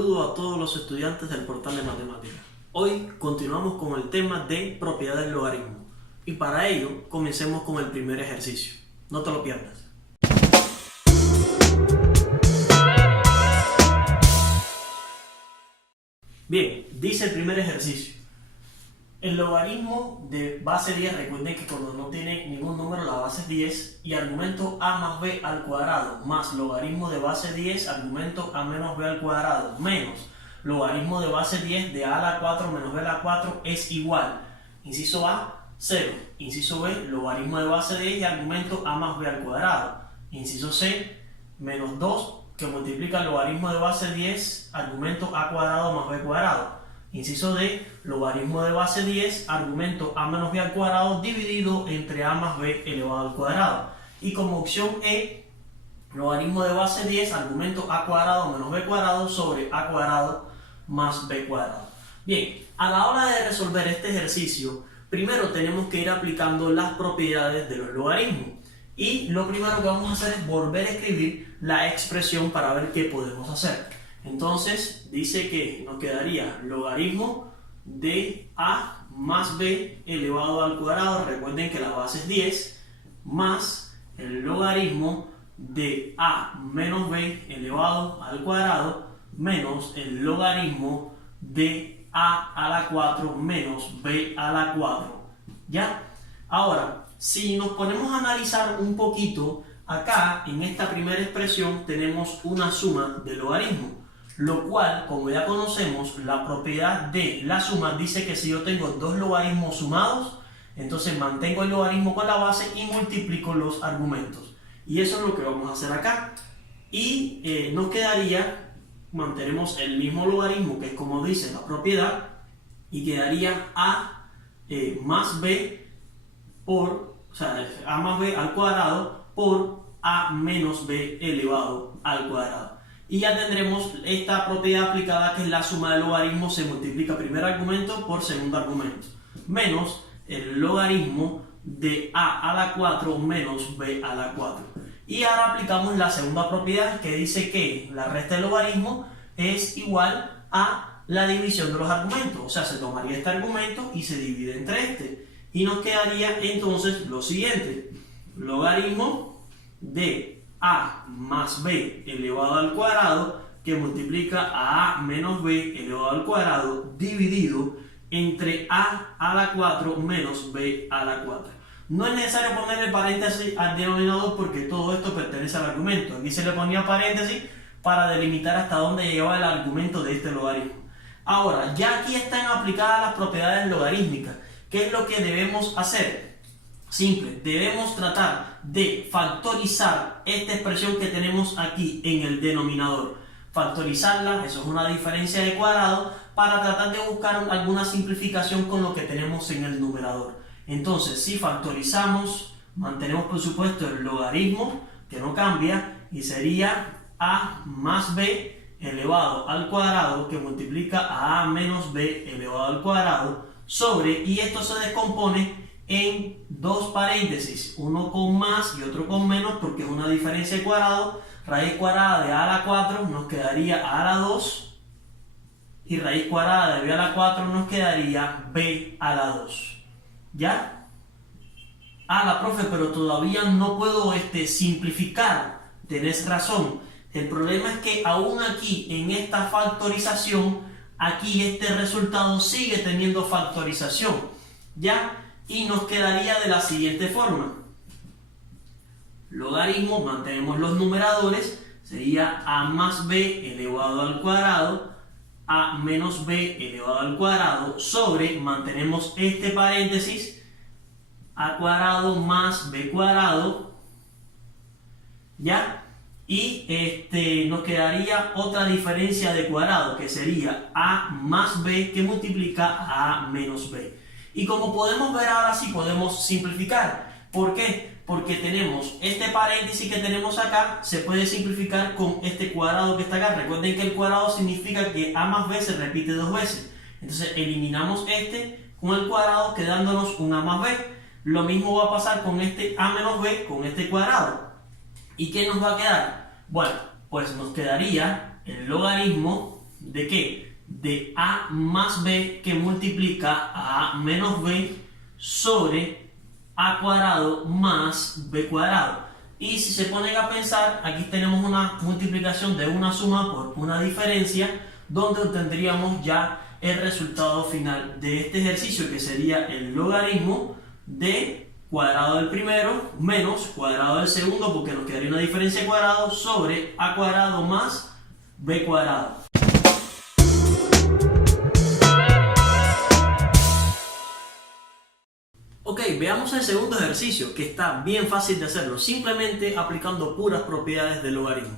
saludo a todos los estudiantes del portal de matemáticas. Hoy continuamos con el tema de propiedades del logaritmo y para ello comencemos con el primer ejercicio. No te lo pierdas. Bien, dice el primer ejercicio. El logaritmo de base 10, recuerden que cuando no tiene ningún número la base es 10, y argumento a más b al cuadrado más logaritmo de base 10, argumento a menos b al cuadrado, menos logaritmo de base 10 de a a la 4 menos b a la 4 es igual. Inciso A, 0. Inciso B, logaritmo de base 10 y argumento a más b al cuadrado. Inciso C, menos 2 que multiplica el logaritmo de base 10, argumento a cuadrado más b cuadrado. Inciso D, logaritmo de base 10, argumento a menos b al cuadrado dividido entre a más b elevado al cuadrado. Y como opción E, logaritmo de base 10, argumento a cuadrado menos b cuadrado sobre a cuadrado más b cuadrado. Bien, a la hora de resolver este ejercicio, primero tenemos que ir aplicando las propiedades de los logaritmos. Y lo primero que vamos a hacer es volver a escribir la expresión para ver qué podemos hacer. Entonces dice que nos quedaría logaritmo de a más b elevado al cuadrado, recuerden que la base es 10, más el logaritmo de a menos b elevado al cuadrado, menos el logaritmo de a la 4 menos b a la 4. ¿Ya? Ahora, si nos ponemos a analizar un poquito, acá en esta primera expresión tenemos una suma de logaritmos. Lo cual, como ya conocemos, la propiedad de la suma dice que si yo tengo dos logaritmos sumados, entonces mantengo el logaritmo con la base y multiplico los argumentos. Y eso es lo que vamos a hacer acá. Y nos quedaría, mantenemos el mismo logaritmo, que es como dice la propiedad, y quedaría a más b por, o sea, a más b al cuadrado por a menos b elevado al cuadrado. Y ya tendremos esta propiedad aplicada, que es la suma de logaritmos se multiplica primer argumento por segundo argumento, menos el logaritmo de a la 4 menos b a la 4. Y ahora aplicamos la segunda propiedad, que dice que la resta del logaritmo es igual a la división de los argumentos. O sea, se tomaría este argumento y se divide entre este. Y nos quedaría entonces lo siguiente: logaritmo de a más b elevado al cuadrado, que multiplica a menos b elevado al cuadrado, dividido entre a la 4 menos b a la 4. No es necesario poner el paréntesis al denominador porque todo esto pertenece al argumento. Aquí se le ponía paréntesis para delimitar hasta dónde lleva el argumento de este logaritmo. Ahora, ya aquí están aplicadas las propiedades logarítmicas. ¿Qué es lo que debemos hacer? Simple, debemos tratar de factorizar esta expresión que tenemos aquí en el denominador. Factorizarla, eso es una diferencia de cuadrado, para tratar de buscar alguna simplificación con lo que tenemos en el numerador. Entonces, si factorizamos, mantenemos por supuesto el logaritmo, que no cambia, y sería a más b elevado al cuadrado, que multiplica a menos b elevado al cuadrado, sobre, y esto se descompone en dos paréntesis, uno con más y otro con menos, porque es una diferencia de cuadrado. Raíz cuadrada de a a la 4 nos quedaría a la 2, y raíz cuadrada de b a la 4 nos quedaría b a la 2. ¿Ya? Profe, pero todavía no puedo simplificar. Tenés razón. El problema es que aún aquí, en esta factorización, aquí este resultado sigue teniendo factorización. ¿Ya? Y nos quedaría de la siguiente forma: logaritmo, mantenemos los numeradores, sería a más b elevado al cuadrado, a menos b elevado al cuadrado, sobre, mantenemos este paréntesis, a cuadrado más b cuadrado, ¿ya? Y nos quedaría otra diferencia de cuadrado, que sería a más b, que multiplica a menos b. Y como podemos ver ahora sí podemos simplificar. ¿Por qué? Porque tenemos este paréntesis que tenemos acá, se puede simplificar con este cuadrado que está acá. Recuerden que el cuadrado significa que a más b se repite dos veces. Entonces eliminamos este con el cuadrado, quedándonos un a más b. Lo mismo va a pasar con este a menos b con este cuadrado. ¿Y qué nos va a quedar? Bueno, pues nos quedaría el logaritmo ¿de qué? De a más b que multiplica a menos b sobre a cuadrado más b cuadrado. Y si se ponen a pensar, aquí tenemos una multiplicación de una suma por una diferencia, donde obtendríamos ya el resultado final de este ejercicio, que sería el logaritmo de cuadrado del primero menos cuadrado del segundo, porque nos quedaría una diferencia de cuadrado, sobre a cuadrado más b cuadrado. Ok, veamos el segundo ejercicio, que está bien fácil de hacerlo, simplemente aplicando puras propiedades del logaritmo.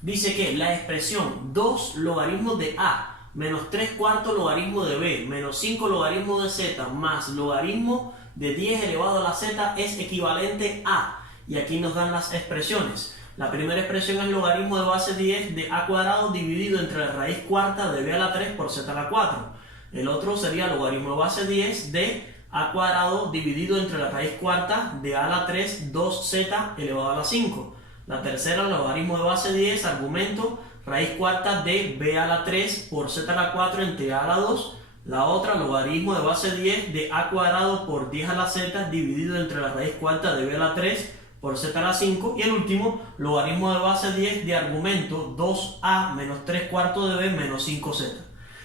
Dice que la expresión 2 logaritmos de a menos 3 cuartos logaritmo de b menos 5 logaritmo de z más logaritmo de 10 elevado a la z es equivalente a, y aquí nos dan las expresiones. La primera expresión es logaritmo de base 10 de a cuadrado dividido entre la raíz cuarta de b a la 3 por z a la 4. El otro sería logaritmo de base 10 de a cuadrado dividido entre la raíz cuarta de a a la 3 2z elevado a la 5. La tercera, logaritmo de base 10, argumento, raíz cuarta de b a la 3 por z a la 4 entre a a la 2. La otra, logaritmo de base 10 de a cuadrado por 10 a la z dividido entre la raíz cuarta de b a la 3 por z a la 5. Y el último, logaritmo de base 10 de argumento 2a menos 3 cuartos de b menos 5z.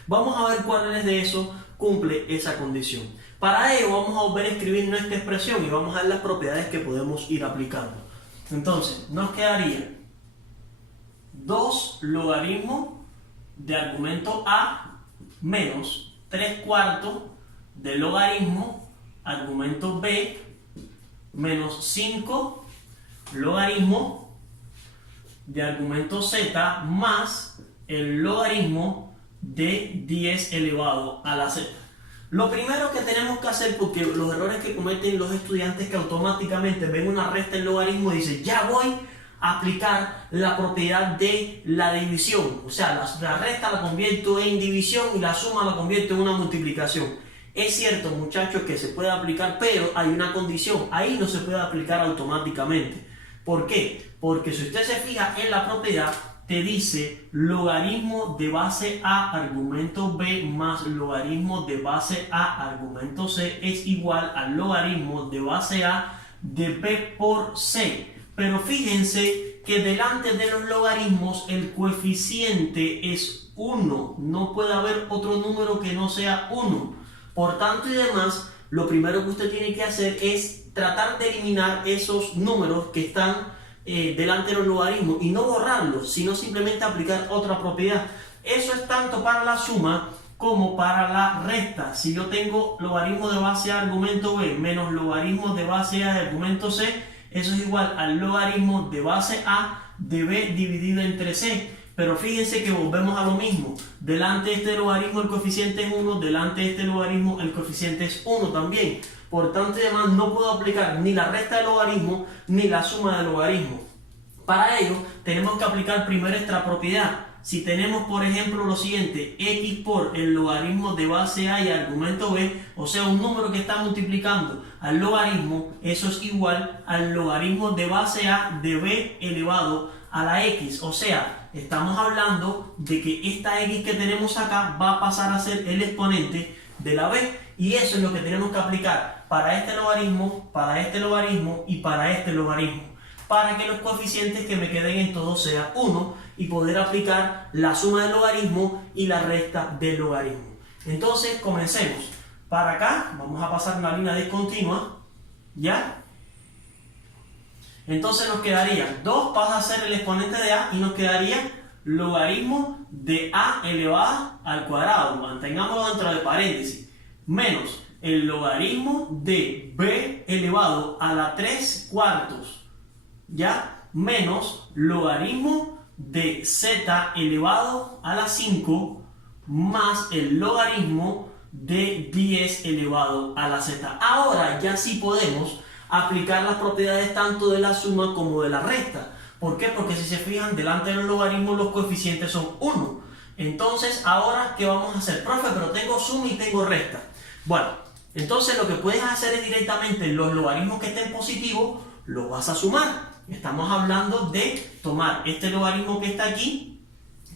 Vamos a ver cuáles de esos cumple esa condición. Para ello vamos a volver a escribir nuestra expresión y vamos a ver las propiedades que podemos ir aplicando. Entonces, nos quedaría 2 logaritmo de argumento a menos 3 cuartos de logaritmo argumento b menos 5 logaritmo de argumento z más el logaritmo de 10 elevado a la z. Lo primero que tenemos que hacer, porque los errores que cometen los estudiantes que automáticamente ven una resta en logaritmo y dicen, ya voy a aplicar la propiedad de la división. O sea, la resta la convierto en división y la suma la convierto en una multiplicación. Es cierto, muchachos, que se puede aplicar, pero hay una condición. Ahí no se puede aplicar automáticamente. ¿Por qué? Porque si usted se fija en la propiedad, te dice logaritmo de base a argumento b más logaritmo de base a argumento c es igual al logaritmo de base a de b por c. Pero fíjense que delante de los logaritmos el coeficiente es 1. No puede haber otro número que no sea 1. Por tanto y demás, lo primero que usted tiene que hacer es tratar de eliminar esos números que están delante de los logaritmos y no borrarlos, sino simplemente aplicar otra propiedad. Eso es tanto para la suma como para la resta. Si yo tengo logaritmo de base a argumento b menos logaritmo de base a de argumento c, eso es igual al logaritmo de base a de b dividido entre c. Pero fíjense que volvemos a lo mismo. Delante de este logaritmo el coeficiente es 1, delante de este logaritmo el coeficiente es 1 también. Por tanto y demás, no puedo aplicar ni la resta de logaritmo ni la suma de logaritmo. Para ello, tenemos que aplicar primero esta propiedad. Si tenemos, por ejemplo, lo siguiente, x por el logaritmo de base a y argumento b, o sea, un número que está multiplicando al logaritmo, eso es igual al logaritmo de base a de b elevado a la x. O sea, estamos hablando de que esta x que tenemos acá va a pasar a ser el exponente de la b. Y eso es lo que tenemos que aplicar para este logaritmo, para este logaritmo y para este logaritmo, para que los coeficientes que me queden en todo sea 1 y poder aplicar la suma del logaritmo y la resta del logaritmo. Entonces, comencemos. Para acá, vamos a pasar una línea discontinua, ¿ya? Entonces nos quedaría 2 pasa a ser el exponente de a y nos quedaría logaritmo de a elevada al cuadrado, mantengámoslo dentro de paréntesis, menos el logaritmo de b elevado a la 3 cuartos, ¿ya? Menos logaritmo de z elevado a la 5 más el logaritmo de 10 elevado a la z. Ahora ya sí podemos aplicar las propiedades tanto de la suma como de la resta. ¿Por qué? Porque si se fijan, delante de los logaritmos los coeficientes son 1. Entonces, ahora, ¿qué vamos a hacer? Profe, pero tengo suma y tengo resta. Bueno, entonces lo que puedes hacer es directamente los logaritmos que estén positivos, los vas a sumar. Estamos hablando de tomar este logaritmo que está aquí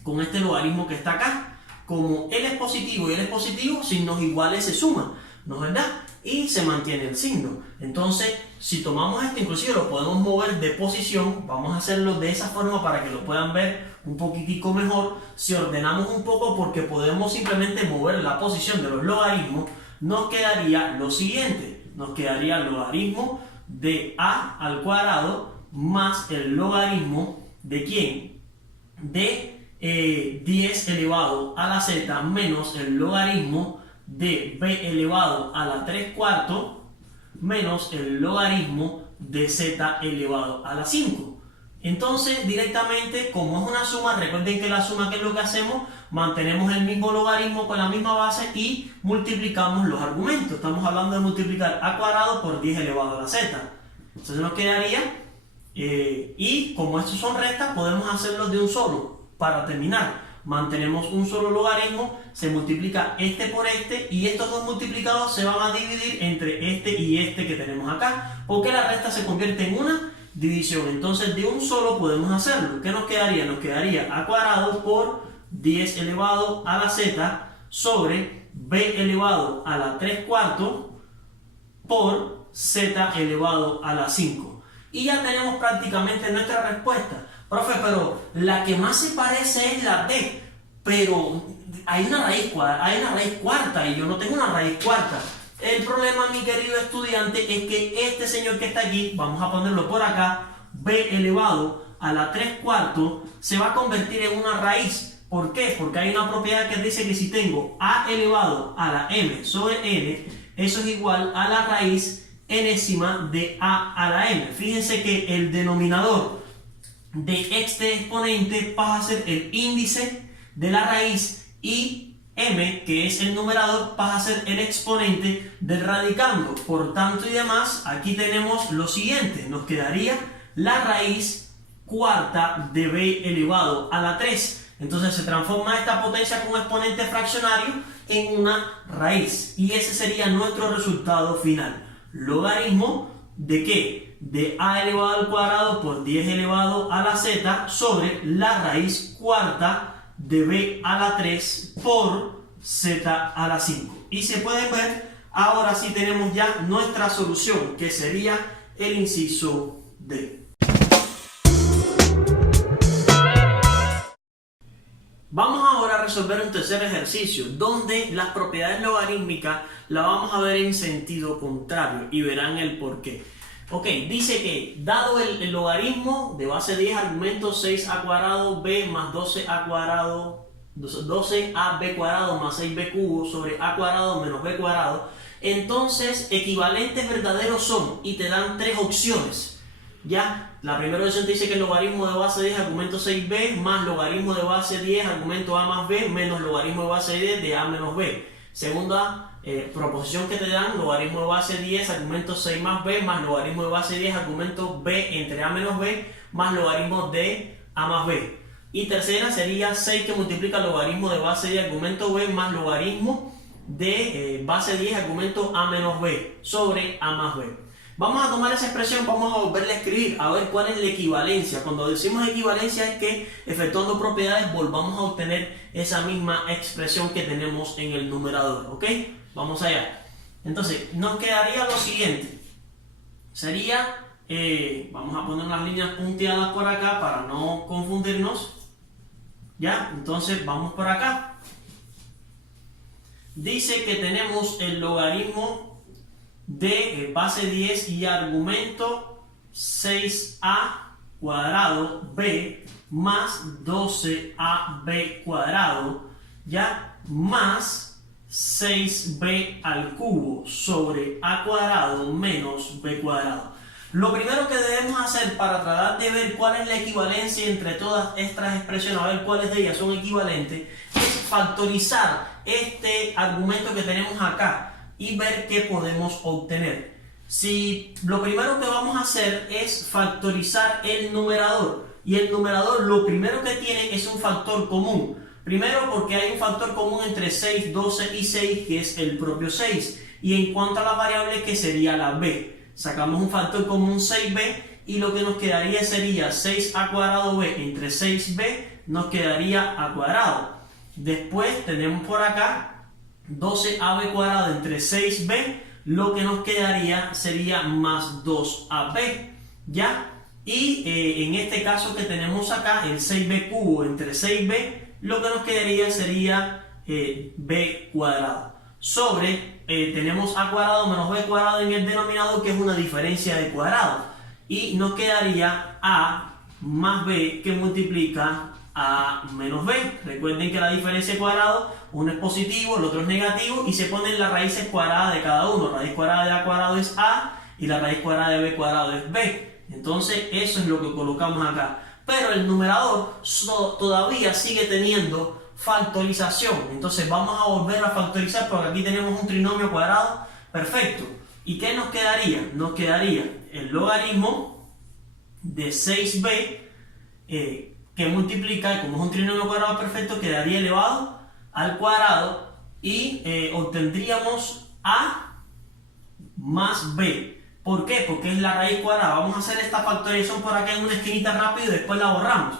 con este logaritmo que está acá. como L es positivo y L es positivo, signos iguales se suman, ¿no es verdad? Y se mantiene el signo. Entonces, si tomamos esto, inclusive lo podemos mover de posición. Vamos a hacerlo de esa forma para que lo puedan ver un poquitico mejor. Si ordenamos un poco, porque podemos simplemente mover la posición de los logaritmos, nos quedaría lo siguiente. Nos quedaría el logaritmo de a al cuadrado más el logaritmo de ¿quién? De 10 elevado a la z menos el logaritmo de b elevado a la 3/4 menos el logaritmo de z elevado a la 5. Entonces, directamente, como es una suma, recuerden que la suma, ¿qué es lo que hacemos? Mantenemos el mismo logaritmo con la misma base y multiplicamos los argumentos. Estamos hablando de multiplicar a cuadrado por 10 elevado a la z. Entonces nos quedaría, y como estos son restas, podemos hacerlos de un solo. Para terminar, mantenemos un solo logaritmo, se multiplica este por este y estos dos multiplicados se van a dividir entre este y este que tenemos acá, porque la resta se convierte en una división. Entonces de un solo podemos hacerlo. ¿Qué nos quedaría? Nos quedaría a cuadrado por 10 elevado a la z sobre b elevado a la 3/4 por z elevado a la 5. Y ya tenemos prácticamente nuestra respuesta. Profe, pero la que más se parece es la D, pero hay una raíz cuarta y yo no tengo una raíz cuarta. El problema, mi querido estudiante, es que este señor que está aquí, vamos a ponerlo por acá, b elevado a la 3/4, se va a convertir en una raíz. ¿Por qué? Porque hay una propiedad que dice que si tengo a elevado a la m sobre n, eso es igual a la raíz enésima de a a la m. Fíjense que el denominador de este exponente pasa a ser el índice de la raíz y m, que es el numerador, pasa a ser el exponente del radicando. Por tanto y demás, aquí tenemos lo siguiente. Nos quedaría la raíz cuarta de b elevado a la 3. Entonces se transforma esta potencia con exponente fraccionario en una raíz. Y ese sería nuestro resultado final. Logaritmo ¿de qué? De a elevado al cuadrado por 10 elevado a la z sobre la raíz cuarta de b a la 3 por z a la 5. Y se pueden ver, ahora sí tenemos ya nuestra solución, que sería el inciso D. Vamos ahora a resolver un tercer ejercicio, donde las propiedades logarítmicas las vamos a ver en sentido contrario y verán el por qué. Ok, dice que dado el logaritmo de base 10 argumentos 6a cuadrado b más 12a cuadrado, 12ab cuadrado más 6b cubo sobre a cuadrado menos b cuadrado, entonces equivalentes verdaderos son, y te dan tres opciones. Ya, la primera opción te dice que el logaritmo de base 10 argumento 6b más logaritmo de base 10 argumento a más b menos logaritmo de base 10 de a menos b. Segunda proposición que te dan, logaritmo de base 10 argumento 6 más b más logaritmo de base 10 argumento b entre a menos b más logaritmo de a más b. Y tercera sería 6 que multiplica logaritmo de base 10 argumento b más logaritmo de base 10 argumento a menos b sobre a más b. Vamos a tomar esa expresión, vamos a volverla a escribir, a ver cuál es la equivalencia. Cuando decimos equivalencia es que efectuando propiedades volvamos a obtener esa misma expresión que tenemos en el numerador, ¿ok? Vamos allá. Entonces, nos quedaría lo siguiente. Sería, vamos a poner unas líneas punteadas por acá para no confundirnos. ¿Ya? Entonces, vamos por acá. Dice que tenemos el logaritmo de base 10 y argumento 6a cuadrado b más 12ab cuadrado, ya, más 6b al cubo sobre a cuadrado menos b cuadrado. Lo primero que debemos hacer para tratar de ver cuál es la equivalencia entre todas estas expresiones, a ver cuáles de ellas son equivalentes, es factorizar este argumento que tenemos acá y ver qué podemos obtener. Si lo primero que vamos a hacer es factorizar el numerador, y el numerador lo primero que tiene es un factor común. Primero porque hay un factor común entre 6, 12 y 6, que es el propio 6. Y en cuanto a la variable, que sería la b, sacamos un factor común 6b y lo que nos quedaría sería 6a cuadrado b entre 6b, nos quedaría a cuadrado. Después tenemos por acá 12ab cuadrado entre 6b, lo que nos quedaría sería más 2ab, ¿ya? Y en este caso que tenemos acá, el 6b cubo entre 6b, lo que nos quedaría sería b cuadrado. Sobre, tenemos a cuadrado menos b cuadrado en el denominador, que es una diferencia de cuadrado. Y nos quedaría a más b que multiplica a menos b. Recuerden que la diferencia de cuadrado, uno es positivo, el otro es negativo, y se ponen las raíces cuadradas de cada uno. Raíz cuadrada de a cuadrado es a y la raíz cuadrada de b cuadrado es b. Entonces eso es lo que colocamos acá. Pero el numerador todavía sigue teniendo factorización. Entonces vamos a volver a factorizar porque aquí tenemos un trinomio cuadrado perfecto. ¿Y qué nos quedaría? Nos quedaría el logaritmo de 6b que multiplica, como es un trinomio cuadrado perfecto, quedaría elevado al cuadrado y obtendríamos a más b. ¿Por qué? Porque es la raíz cuadrada. Vamos a hacer esta factorización por acá en una esquinita rápido y después la borramos.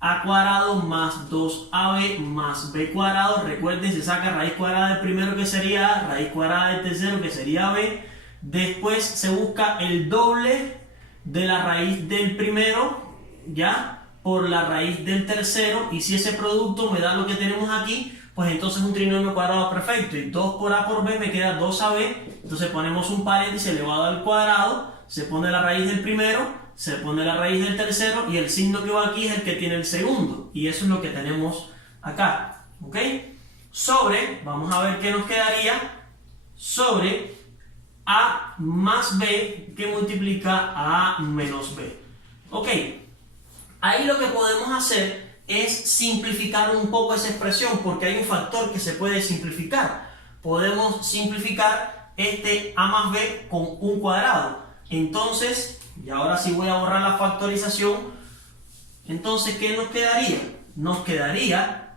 A cuadrado más 2ab más b cuadrado. Recuerden, se saca raíz cuadrada del primero, que sería a, raíz cuadrada del tercero, que sería b. Después se busca el doble de la raíz del primero, ¿ya? Por la raíz del tercero. Y si ese producto me da lo que tenemos aquí, pues entonces un trinomio cuadrado perfecto. Y 2 por a por b me queda 2ab. Entonces ponemos un paréntesis elevado al cuadrado, se pone la raíz del primero, se pone la raíz del tercero y el signo que va aquí es el que tiene el segundo. Y eso es lo que tenemos acá. ¿Ok? Sobre, vamos a ver qué nos quedaría, sobre a más b que multiplica a menos b. ¿Ok? Ahí lo que podemos hacer es simplificar un poco esa expresión, porque hay un factor que se puede simplificar. Podemos simplificar este a más b con un cuadrado. Entonces, y ahora sí voy a borrar la factorización. Entonces, ¿qué nos quedaría? Nos quedaría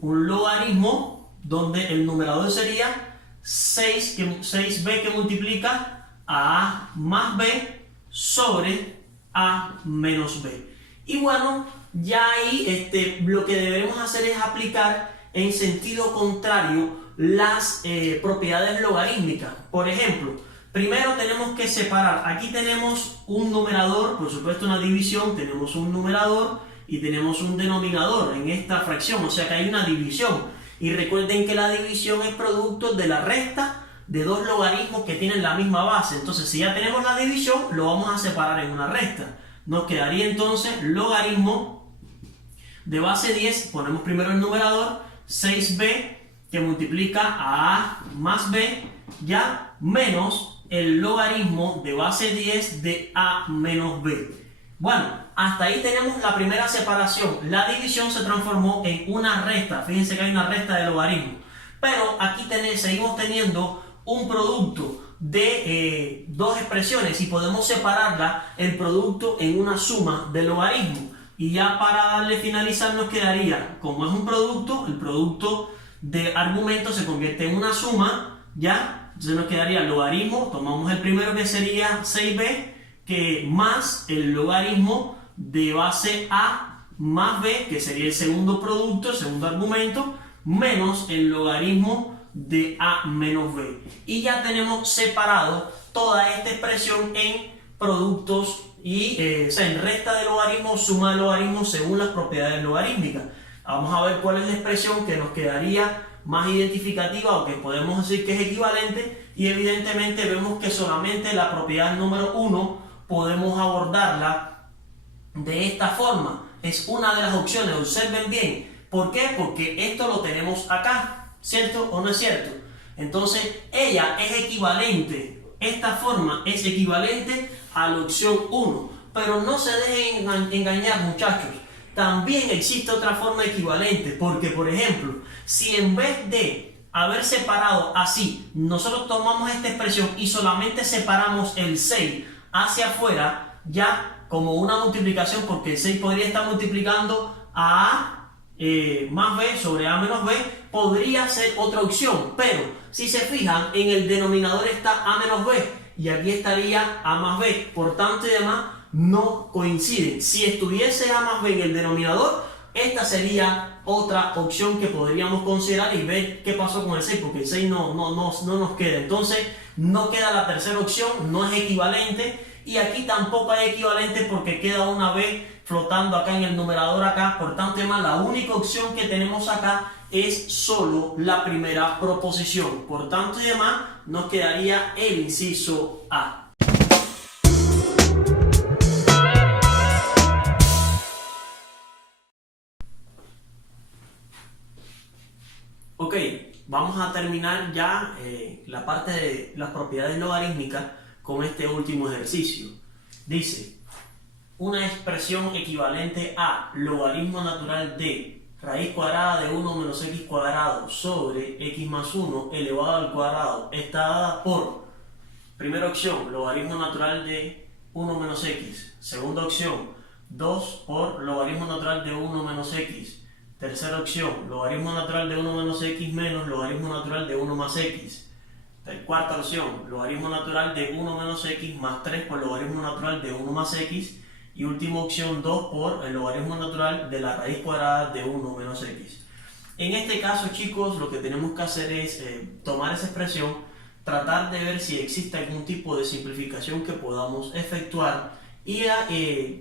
un logaritmo donde el numerador sería 6b que multiplica a más b sobre a menos b. Y bueno, ya ahí lo que debemos hacer es aplicar en sentido contrario las propiedades logarítmicas. Por ejemplo, primero tenemos que separar. Aquí tenemos un numerador, por supuesto una división, tenemos un numerador y tenemos un denominador en esta fracción, o sea que hay una división. Y recuerden que la división es producto de la resta de dos logaritmos que tienen la misma base. Entonces, si ya tenemos la división, lo vamos a separar en una resta. Nos quedaría entonces logaritmo de base 10, ponemos primero el numerador, 6b que multiplica a a más b, ya, menos el logaritmo de base 10 de a menos b. Bueno, hasta ahí tenemos la primera separación. La división se transformó en una resta. Fíjense que hay una resta de logaritmos. Pero aquí seguimos teniendo un producto de dos expresiones y podemos separarla, el producto, en una suma de logaritmos. Y ya para darle finalizar nos quedaría, como es un producto, el producto de argumentos se convierte en una suma, ¿ya? Entonces nos quedaría el logaritmo, tomamos el primero que sería 6b, que más el logaritmo de base a más b, que sería el segundo producto, el segundo argumento, menos el logaritmo de a menos b. Y ya tenemos separado toda esta expresión en productos y en resta de logaritmos, suma de logaritmos según las propiedades logarítmicas. Vamos a ver cuál es la expresión que nos quedaría más identificativa o que podemos decir que es equivalente, y evidentemente vemos que solamente la propiedad número 1 podemos abordarla de esta forma. Es una de las opciones, observen bien. ¿Por qué? Porque esto lo tenemos acá, ¿cierto o no es cierto? Entonces ella es equivalente, esta forma es equivalente a la opción 1, pero no se dejen engañar, muchachos. También existe otra forma equivalente, porque por ejemplo, si en vez de haber separado así, nosotros tomamos esta expresión y solamente separamos el 6 hacia afuera, ya como una multiplicación, porque el 6 podría estar multiplicando a más b sobre a menos b, podría ser otra opción, pero si se fijan, en el denominador está a menos b y aquí estaría a más b, por tanto y demás no coinciden. Si estuviese a más b en el denominador, esta sería otra opción que podríamos considerar y ver qué pasó con el 6, porque el 6 no nos queda. Entonces no queda la tercera opción, no es equivalente, y aquí tampoco hay equivalente porque queda una B flotando acá en el numerador acá. Por tanto, además, la única opción que tenemos acá es solo la primera proposición. Por tanto, y demás, nos quedaría el inciso A. Ok, vamos a terminar ya la parte de las propiedades logarítmicas con este último ejercicio. Dice, una expresión equivalente a logaritmo natural de raíz cuadrada de 1 menos x cuadrado sobre x más 1 elevado al cuadrado está dada por, primera opción, logaritmo natural de 1 menos x. Segunda opción, 2 por logaritmo natural de 1 menos x. Tercera opción, logaritmo natural de 1 menos x menos logaritmo natural de 1 más x. Cuarta opción, logaritmo natural de 1 menos x más 3 por logaritmo natural de 1 más x. Y última opción, 2 por el logaritmo natural de la raíz cuadrada de 1 menos x. En este caso, chicos, lo que tenemos que hacer es tomar esa expresión, tratar de ver si existe algún tipo de simplificación que podamos efectuar y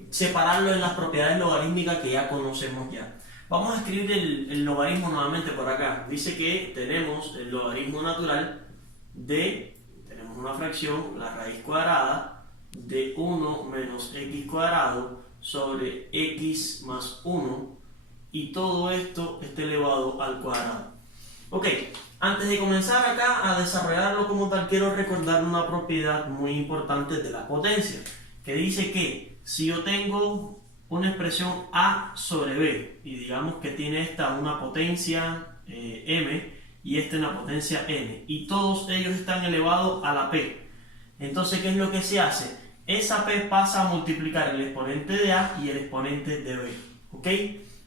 separarlo en las propiedades logarítmicas que ya conocemos ya. Vamos a escribir el logaritmo nuevamente por acá. Dice que tenemos el logaritmo natural de, tenemos una fracción, la raíz cuadrada de 1 menos x cuadrado sobre x más 1, y todo esto está elevado al cuadrado. Ok, antes de comenzar acá a desarrollarlo como tal, quiero recordar una propiedad muy importante de la potencia, que dice que si yo tengo una expresión a sobre b y digamos que tiene esta una potencia m y esta una potencia n y todos ellos están elevados a la p, entonces ¿qué es lo que se hace? Esa p pasa a multiplicar el exponente de a y el exponente de b, ¿ok?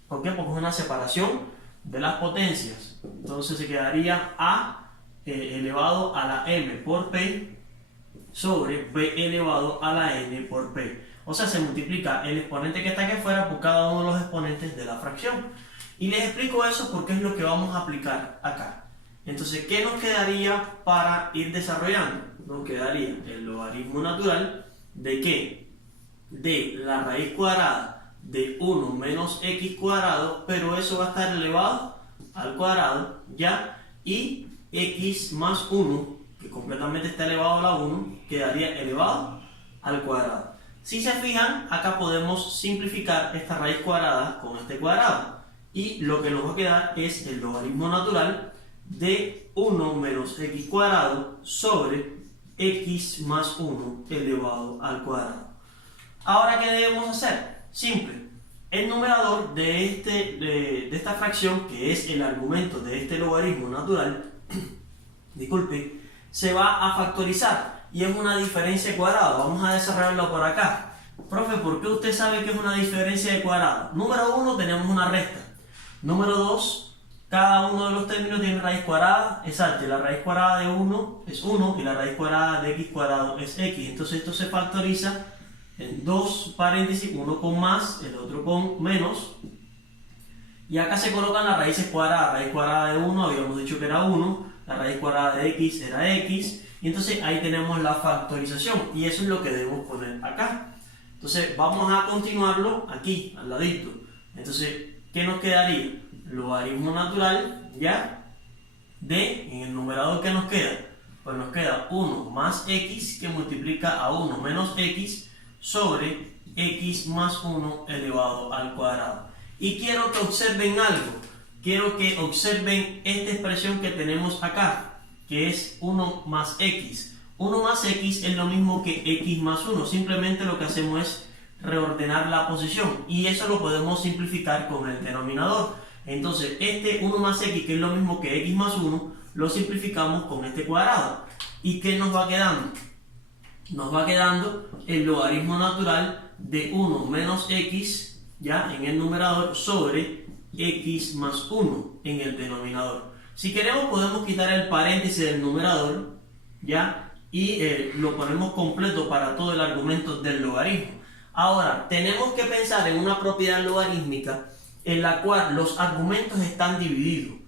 ¿Por qué? Porque es una separación de las potencias. Entonces se quedaría a elevado a la m por p sobre b elevado a la n por p. O sea, se multiplica el exponente que está aquí afuera por cada uno de los exponentes de la fracción. Y les explico eso porque es lo que vamos a aplicar acá. Entonces, ¿qué nos quedaría para ir desarrollando? Nos quedaría el logaritmo natural de ¿qué? De la raíz cuadrada de 1 menos x cuadrado, pero eso va a estar elevado al cuadrado, ¿ya? Y x más 1, que completamente está elevado a la 1, quedaría elevado al cuadrado. Si se fijan, acá podemos simplificar esta raíz cuadrada con este cuadrado. Y lo que nos va a quedar es el logaritmo natural de 1 menos x cuadrado sobre x más 1 elevado al cuadrado. Ahora, ¿qué debemos hacer? Simple. El numerador de esta fracción, que es el argumento de este logaritmo natural, disculpe, se va a factorizar. Y es una diferencia de cuadrado. Vamos a desarrollarlo por acá. Profe, ¿por qué usted sabe que es una diferencia de cuadrado? Número 1, tenemos una resta. Número 2, cada uno de los términos tiene raíz cuadrada. Exacto, la raíz cuadrada de 1 es 1 y la raíz cuadrada de x cuadrado es x. Entonces esto se factoriza en dos paréntesis, uno con más, el otro con menos. Y acá se colocan las raíces cuadradas. Raíz cuadrada de 1, habíamos dicho que era 1. La raíz cuadrada de x era x. Y entonces ahí tenemos la factorización y eso es lo que debemos poner acá. Entonces vamos a continuarlo aquí, al ladito. Entonces, ¿qué nos quedaría? Logaritmo natural, ¿ya? De, en el numerador, ¿qué nos queda? Pues nos queda 1 más x que multiplica a 1 menos x sobre x más 1 elevado al cuadrado. Y quiero que observen algo. Quiero que observen esta expresión que tenemos acá, que es 1 más x. 1 más x es lo mismo que x más 1. Simplemente lo que hacemos es reordenar la posición. Y eso lo podemos simplificar con el denominador. Entonces, este 1 más x, que es lo mismo que x más 1, lo simplificamos con este cuadrado. ¿Y qué nos va quedando? Nos va quedando el logaritmo natural de 1 menos x, ya, en el numerador, sobre x más 1 en el denominador. Si queremos podemos quitar el paréntesis del numerador, ¿ya? Y lo ponemos completo para todo el argumento del logaritmo. Ahora, tenemos que pensar en una propiedad logarítmica en la cual los argumentos están divididos.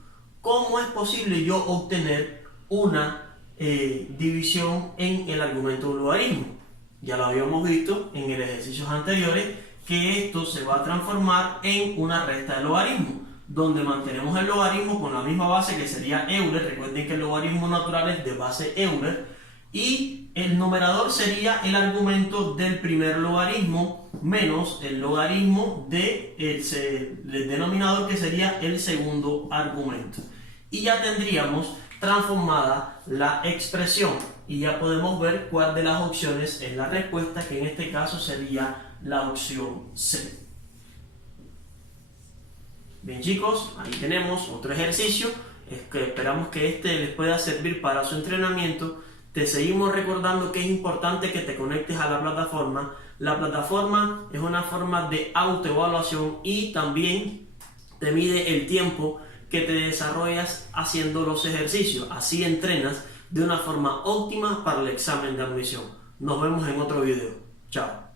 ¿Cómo es posible yo obtener una división en el argumento de un logaritmo? Ya lo habíamos visto en el ejercicios anteriores, que esto se va a transformar en una resta de logaritmo, donde mantenemos el logaritmo con la misma base que sería Euler. Recuerden que el logaritmo natural es de base Euler, y el numerador sería el argumento del primer logaritmo menos el logaritmo del denominador, que sería el segundo argumento. Y ya tendríamos transformada la expresión y ya podemos ver cuál de las opciones es la respuesta, que en este caso sería la opción C. Bien chicos, ahí tenemos otro ejercicio. Esperamos que este les pueda servir para su entrenamiento. Te seguimos recordando que es importante que te conectes a la plataforma. La plataforma es una forma de autoevaluación y también te mide el tiempo que te desarrollas haciendo los ejercicios. Así entrenas de una forma óptima para el examen de admisión. Nos vemos en otro video. Chao.